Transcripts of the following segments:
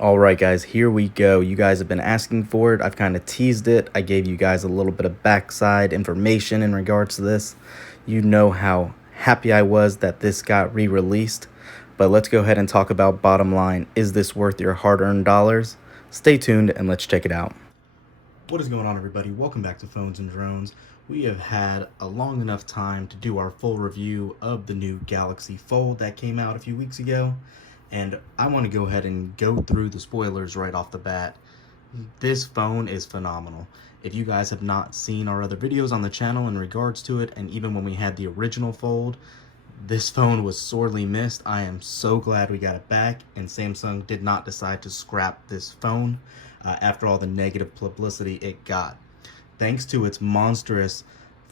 All right, guys, here we go. You guys have been asking for it. I've kind of teased it. I gave you guys a little bit of backside information in regards to this. You know how happy I was that this got re-released. But let's go ahead and talk about bottom line. Is this worth your hard-earned dollars? Stay tuned and let's check it out. What is going on, everybody? Welcome back to Phones and Drones. We have had a long enough time to do our full review of the new Galaxy Fold that came out a few weeks ago. And I want to go ahead and go through the spoilers right off the bat. This phone is phenomenal. If you guys have not seen our other videos on the channel in regards to it, and even when we had the original Fold, this phone was sorely missed. I am so glad we got it back, and Samsung did not decide to scrap this phone after all the negative publicity it got. Thanks to its monstrous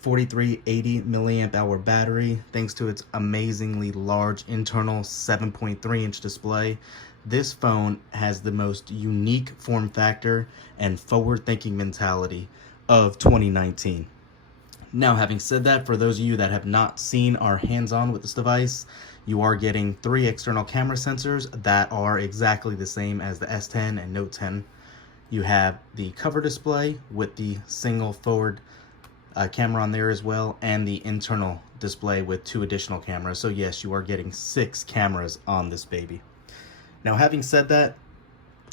4380 milliamp hour battery, thanks to its amazingly large internal 7.3 inch display, this phone has the most unique form factor and forward-thinking mentality of 2019. Now, having said that, for those of you that have not seen our hands-on with this device, you are getting 3 external camera sensors that are exactly the same as the S10 and Note 10. You have the cover display with the single forward camera on there as well, and the internal display with 2 additional cameras. So yes, you are getting 6 cameras on this baby. Now, having said that,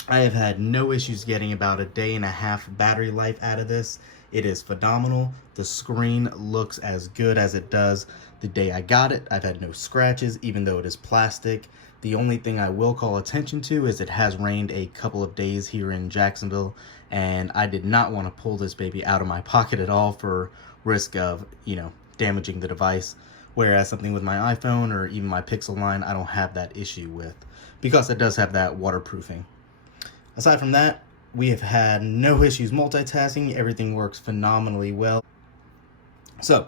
I have had no issues getting about a day and a half battery life out of this. It is phenomenal. The screen looks as good as it does the day I got it. I've had no scratches, even though it is plastic. The only thing I will call attention to is it has rained a couple of days here in Jacksonville, and I did not want to pull this baby out of my pocket at all for risk of, damaging the device. Whereas something with my iPhone or even my Pixel line, I don't have that issue with, because it does have that waterproofing. Aside from that, we have had no issues multitasking. Everything works phenomenally well. So,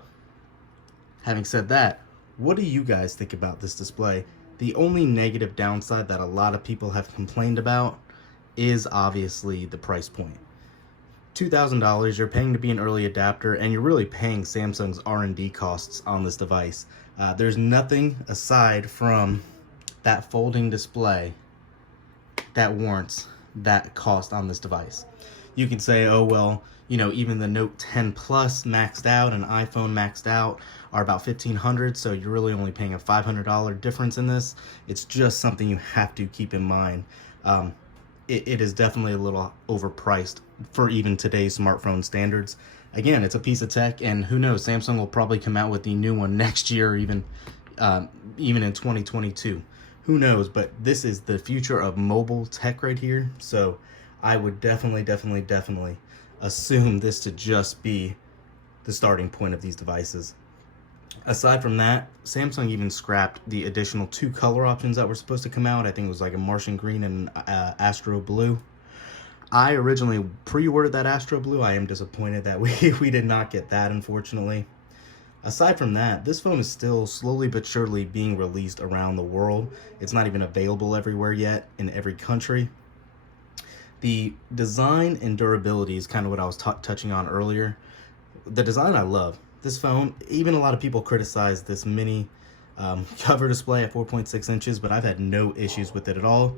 having said that, what do you guys think about this display? The only negative downside that a lot of people have complained about is obviously the price point. $2,000, you're paying to be an early adapter, and you're really paying Samsung's R&D costs on this device. There's nothing aside from that folding display that warrants that cost on this device. You can say, oh well, even the Note 10 Plus maxed out and iPhone maxed out are about $1,500, so you're really only paying a $500 difference in this. It's just something you have to keep in mind. It is definitely a little overpriced for even today's smartphone standards. Again, it's a piece of tech, and who knows, Samsung will probably come out with the new one next year, or even in 2022. Who knows, but this is the future of mobile tech right here, so I would definitely assume this to just be the starting point of these devices. Aside from that, Samsung even scrapped the additional 2 color options that were supposed to come out. I think it was like a Martian green and Astro blue. I originally pre-ordered that Astro blue. I am disappointed that we did not get that, unfortunately. Aside from that, this phone is still slowly but surely being released around the world. It's not even available everywhere yet in every country. The design and durability is kind of what I was touching on earlier. The design I love. This phone, even a lot of people criticize this mini cover display at 4.6 inches, but I've had no issues with it at all.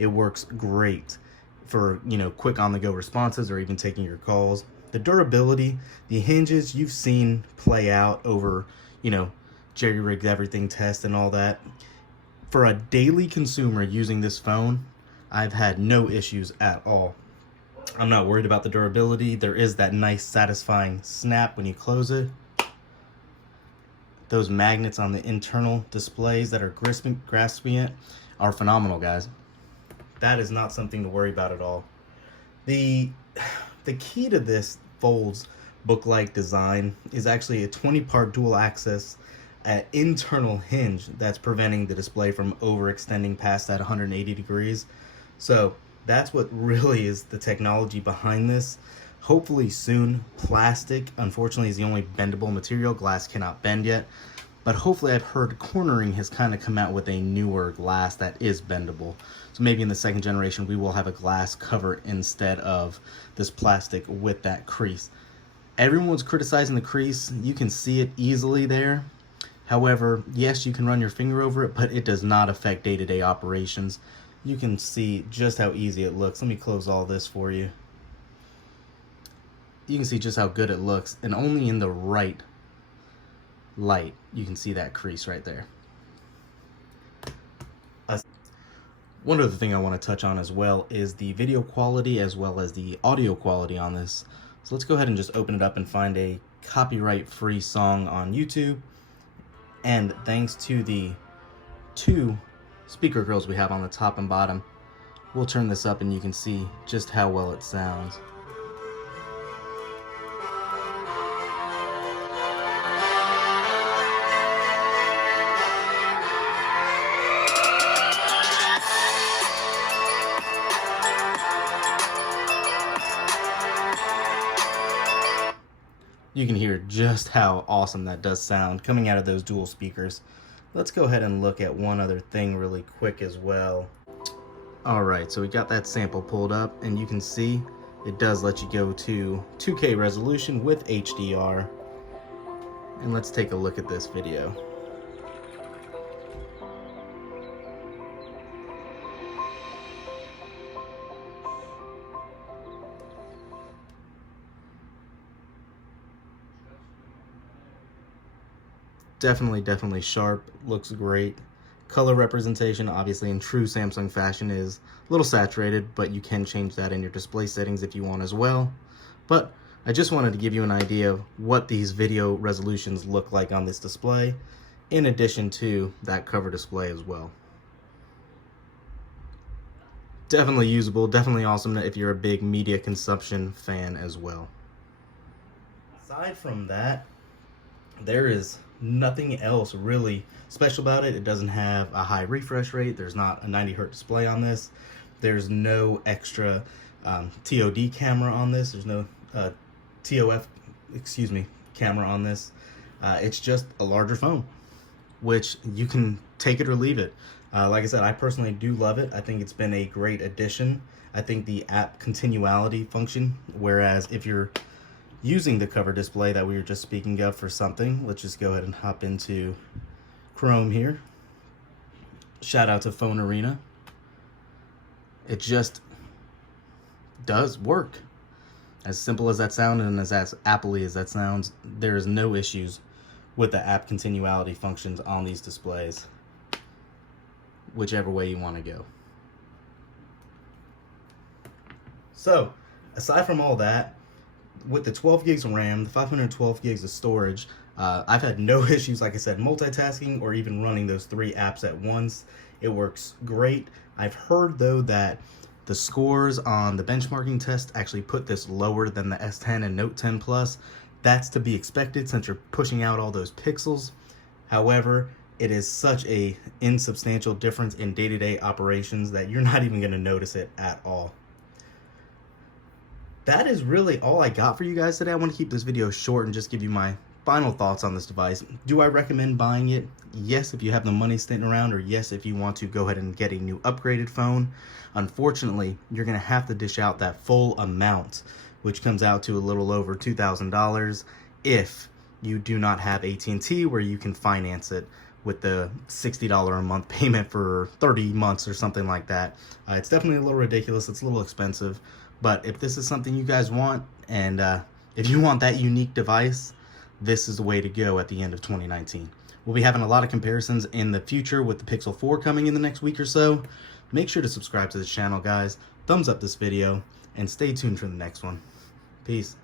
It works great for, quick on-the-go responses or even taking your calls. The durability, the hinges you've seen play out over, jerry-rigged everything test and all that. For a daily consumer using this phone, I've had no issues at all. I'm not worried about the durability. There is that nice satisfying snap when you close it. Those magnets on the internal displays that are grasping it are phenomenal, guys. That is not something to worry about at all. The key to this Fold's book-like design is actually a 20-part dual access internal hinge that's preventing the display from overextending past that 180 degrees. So that's what really is the technology behind this. Hopefully soon, plastic, unfortunately, is the only bendable material. Glass cannot bend yet. But hopefully, I've heard Cornering has kind of come out with a newer glass that is bendable. So maybe in the second generation, we will have a glass cover instead of this plastic with that crease. Everyone's criticizing the crease. You can see it easily there. However, yes, you can run your finger over it, but it does not affect day-to-day operations. you can see just how easy it looks. Let me close all this for you. You can see just how good it looks, and only in the right light you can see that crease right there. One other thing I want to touch on as well is the video quality as well as the audio quality on this. So let's go ahead and just open it up and find a copyright-free song on YouTube. And thanks to the 2 speaker grills we have on the top and bottom, we'll turn this up and you can see just how well it sounds. You can hear just how awesome that does sound coming out of those dual speakers. Let's go ahead and look at one other thing really quick as well. Alright, so we got that sample pulled up, and you can see it does let you go to 2K resolution with HDR. And let's take a look at this video. Definitely sharp, looks great. Color representation, obviously in true Samsung fashion, is a little saturated, but you can change that in your display settings if you want as well. But I just wanted to give you an idea of what these video resolutions look like on this display, in addition to that cover display as well. Definitely usable, definitely awesome if you're a big media consumption fan as well. Aside from that, there is nothing else really special about it. It doesn't have a high refresh rate. There's not a 90 hertz display on this. There's no extra TOD camera on this. There's no TOF, camera on this. It's just a larger phone, which you can take it or leave it. Like I said, I personally do love it. I think it's been a great addition. I think the app continuality function, whereas if you're using the cover display that we were just speaking of for something, let's just go ahead and hop into Chrome here. Shout out to Phone Arena. It just does work. As simple as that sounds and as Apple-y as that sounds, there is no issues with the app continuality functions on these displays, whichever way you want to go. So, aside from all that, with the 12 gigs of RAM, the 512 gigs of storage, I've had no issues, like I said, multitasking or even running those 3 apps at once. It works great. I've heard, though, that the scores on the benchmarking test actually put this lower than the S10 and Note 10 Plus. That's to be expected since you're pushing out all those pixels. However, it is such a insubstantial difference in day-to-day operations that you're not even going to notice it at all. That is really all I got for you guys today. I want to keep this video short and just give you my final thoughts on this device. Do I recommend buying it? Yes, if you have the money sitting around, or yes, if you want to go ahead and get a new upgraded phone. Unfortunately, you're going to have to dish out that full amount, which comes out to a little over $2,000 if you do not have AT&T, where you can finance it with the $60 a month payment for 30 months or something like that. It's definitely a little ridiculous. It's a little expensive. But if this is something you guys want, and if you want that unique device, this is the way to go at the end of 2019. We'll be having a lot of comparisons in the future with the Pixel 4 coming in the next week or so. Make sure to subscribe to this channel, guys. Thumbs up this video, and stay tuned for the next one. Peace.